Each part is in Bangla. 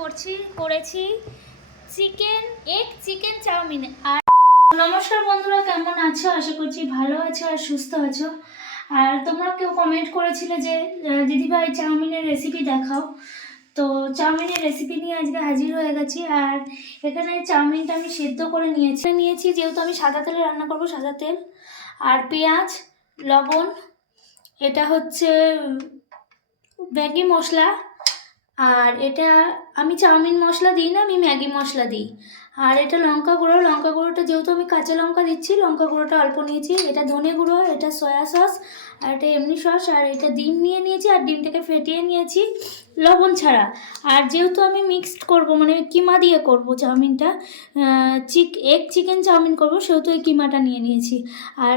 করেছি চিকেন চাউমিন। আর নমস্কার বন্ধুরা, কেমন আছো? আশা করছি ভালো আছো আর সুস্থ আছো। আর তোমরা কেউ কমেন্ট করেছিলে যে দিদিভাই চাউমিনের রেসিপি দেখাও, তো চাউমিনের রেসিপি নিয়ে আজকে হাজির হয়ে গেছি। আর এখানে চাউমিনটা আমি সেদ্ধ করে নিয়েছি যেহেতু আমি সাদা তেলে রান্না করব, সাদা তেল আর পেঁয়াজ, লবণ, এটা হচ্ছে ম্যাগি মশলা, আর এটা আমি চাউমিন মশলা দিই না, আমি ম্যাগি মশলা দিই। আর এটা লঙ্কা গুঁড়োটা যেহেতু আমি কাঁচা লঙ্কা দিচ্ছি, লঙ্কা গুঁড়োটা অল্প নিয়েছি। এটা ধনে গুঁড়ো, এটা সয়া সস, আর এটা এমনি সস, আর এটা ডিম নিয়েছি আর ডিমটাকে ফেটিয়ে নিয়েছি লবণ ছাড়া। আর যেহেতু আমি মিক্সড করব, মানে কিমা দিয়ে করব চাউমিনটা, চিকেন চাউমিন করব, সেহেতু এই কিমাটা নিয়েছি। আর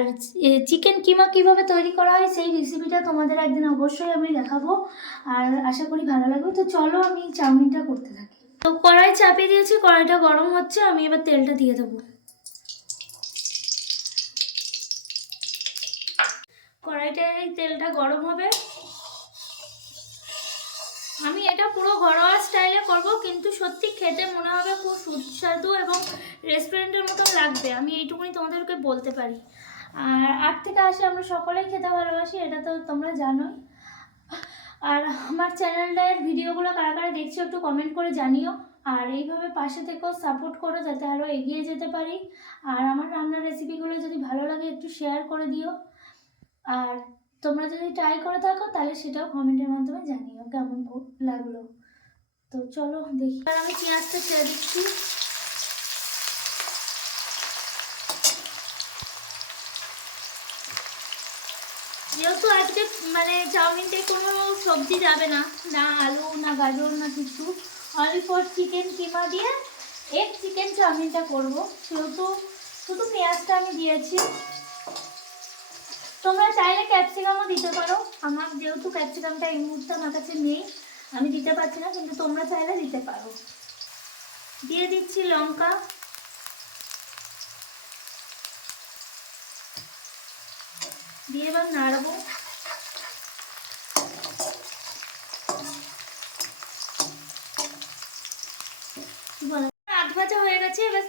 চিকেন কিমা কিভাবে তৈরি করা হয় সেই রেসিপিটা তোমাদের একদিন অবশ্যই আমি দেখাবো, আর আশা করি ভালো লাগবে। তো চলো আমি চাউমিনটা করতে থাকি। তো কড়াই চাপিয়ে দিয়েছি, কড়াইটা গরম হচ্ছে, আমি এবার তেলটা দিয়ে দেবো। কড়াইটায় তেলটা গরম হবে। আমি এটা পুরো ঘরোয়া স্টাইলে করব, কিন্তু সত্যি খেতে মনে হবে খুব সুস্বাদু এবং রেস্টুরেন্টের মতো লাগবে, আমি এইটুকুনি তোমাদেরকে বলতে পারি। আর 8 থেকে 10 আমরা সকলেই খেতে ভালোবাসি, এটা তো তোমরা জানোই। আর আমার চ্যানেলটার ভিডিওগুলো কারা কারা দেখছো একটু কমেন্ট করে জানিও। আর এইভাবে পাশে থেকেও সাপোর্ট করো যাতে আরও এগিয়ে যেতে পারি। আর আমার রান্নার রেসিপিগুলো যদি ভালো লাগে একটু শেয়ার করে দিও। আর তোমরা যদি ট্রাই করে থাকো তাহলে সেটাও কমেন্টের মাধ্যমে জানিও কেমন লাগলো। তো চলো দেখি। আর আমি পেঁয়াজটা ছেড়ে দিচ্ছি। যেহেতু আজকে মানে চাউমিনটায় কোনো সবজি যাবে না, না আলু না গাজর না কিছু, অনলি ফর চিকেন কিমা দিয়ে চিকেন চাউমিনটা করবো, সেহেতু শুধু পেঁয়াজটা আমি দিয়েছি। তোমরা চাইলে ক্যাপসিকামও দিতে পারো, আমার যেহেতু ক্যাপসিকামটা এই মুহূর্তে আমার কাছে নেই, আমি দিতে পারছি না, কিন্তু তোমরা চাইলে দিতে পারো। দিয়ে দিচ্ছি লঙ্কা, দিয়ে এবার নাড়বো। আধ ভাজা হয়ে গেছে। এবার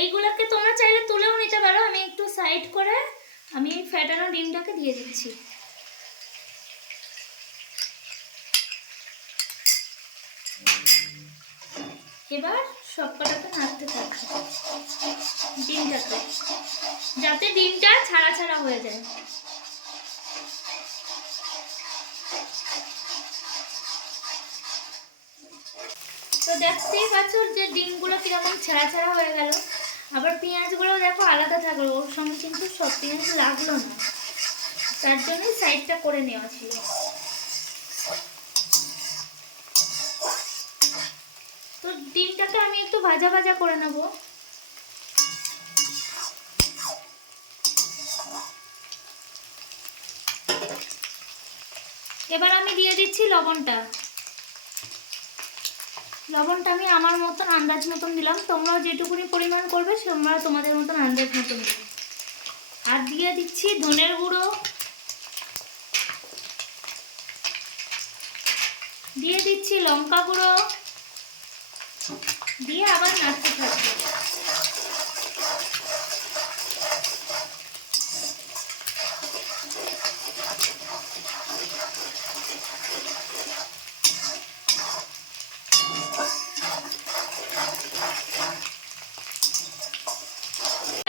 এইগুলোকে তোমরা চাইলে তুলেও নিতে পারো, আমি একটু সাইড করে আমি ফ্যাটানো ডিমটাকে দিয়ে দিচ্ছি। এবার সবকটাকে নাড়তে থাকবে ডিমটাকে, যাতে ডিমটা ছাড়া ছাড়া হয়ে যায়। তো দেখতেই পাচ্ছ যে ডিমগুলো কিরকম ছাড়া ছাড়া হয়ে গেল। আবার পেঁয়াজগুলো দেখো আলাদা থাকলো, ওর সঙ্গে কিন্তু সব পেঁয়াজ লাগলো না, তার জন্যই সাইডটা করে নেওয়া ছিল। তো ডিমটাকে আমি একটু ভাজা ভাজা করে নেব। এবার আমি দিয়ে দিচ্ছি লবণটা আমি আমার মতন আন্দাজ মতন দিলাম, তোমরাও যেটুকুনি পরিমাণ করবে তোমরা তোমাদের মতন আন্দাজ মতন দিবে। আর দিয়ে দিচ্ছি ধনের গুঁড়ো, দিয়ে দিচ্ছি লঙ্কা গুঁড়ো, দিয়ে আবার নাড়তে থাকবো।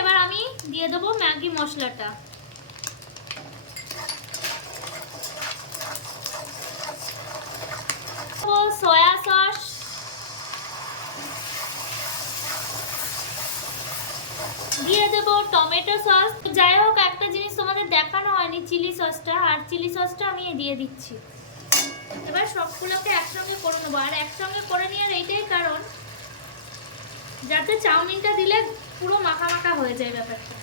এবার আমি দিয়ে দেবো ম্যাগি মশলাটা। সয়া সস, দিয়ে দেবো টমেটো সস। যাই হোক, একটা জিনিস তোমাদের দেখানো হয়নি, চিলি সসটা, আর চিলি সসটা আমি দিয়ে দিচ্ছি। এবার সবগুলোকে একসঙ্গে করে নেবো। আর একসঙ্গে করে নেওয়ার এইটাই কারণ যাতে চাউমিনটা দিলে পুরো মাখা মাখা হয়ে যায় ব্যাপারটা।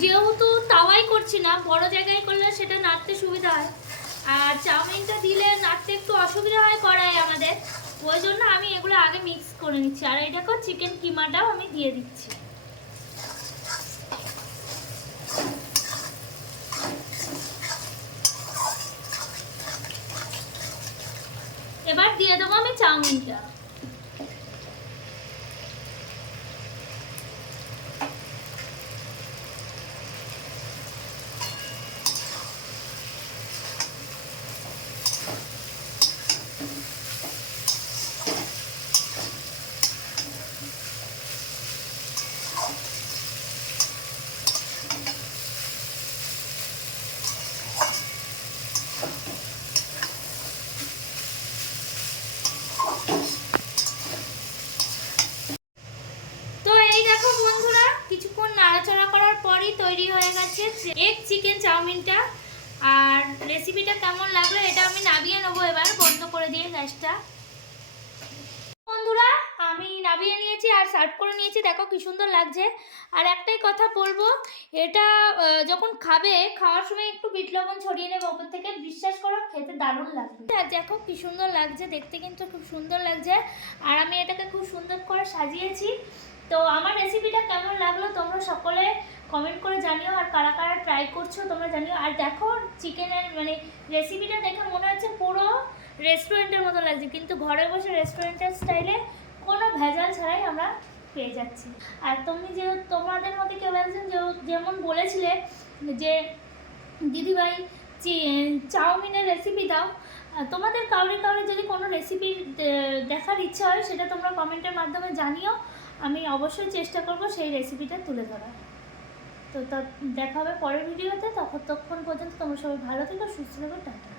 যেহেতু তাওয়াই করছি না, বড় জায়গায় করলে সেটা নাড়তে সুবিধা হয়, আর চাউমিনটা দিলে নাড়তে একটু অসুবিধা হয় কড়াই আমাদের, ওই জন্য আমি এগুলো আগে মিক্স করে নিচ্ছি। আর এটাকে চিকেন কিমাটাও আমি দিয়ে দিচ্ছি। এবার দিয়ে দেবো আমি চাউমিনটা। তো এই দেখো বন্ধুরা, কিছুক্ষণ নাড়াচাড়া করার পরই তৈরি হয়ে গেছে এগ চিকেন চাউমিনটা। আর রেসিপিটা কেমন লাগলো এটা আমি নামিয়ে নেবো এবার বন্ধ করে দিয়ে গ্যাসটা। বন্ধুরা আমি নামিয়ে নিয়েছি আর সার্ভ করে নিয়েছি, দেখো কি সুন্দর লাগছে। আর একটাই কথা বলবো, এটা যখন খাবে খাওয়ার সময় একটু বিট লবণ ছড়িয়ে নেবে ওপর থেকে, বিশ্বাস করো খেতে দারুণ লাগবে। আর দেখো কি সুন্দর লাগছে দেখতে, কিন্তু খুব সুন্দর লাগছে। আর আমি এটাকে খুব সুন্দর করে সাজিয়েছি। তো আমার রেসিপিটা কেমন লাগলো তোমরা সকলে কমেন্ট করে জানিও, আর কারা কারা ট্রাই করছো তোমরা জানিও। আর দেখো চিকেনের মানে রেসিপিটা দেখে মনে হচ্ছে পুরো রেস্টুরেন্টের মতো লাগছে, কিন্তু ঘরে বসে রেস্টুরেন্টের স্টাইলে কোনো ভেজাল ছাড়াই আমরা পেয়ে যাচ্ছি। আর তুমি যে তোমাদের মধ্যে কেউ একজন যেমন বলেছিলে যে দিদিভাই চাউমিনের রেসিপি দাও, তোমাদের কাউরি যদি কোনো রেসিপি দেখার ইচ্ছা হয় সেটা তোমরা কমেন্টের মাধ্যমে জানিও, আমি অবশ্যই চেষ্টা করব সেই রেসিপিটা তুলে ধরার। তো দেখা হবে পরের ভিডিওতে, ততক্ষণ পর্যন্ত তোমরা সবাই ভালো থেকো, সুস্থ থেকো, টাটা।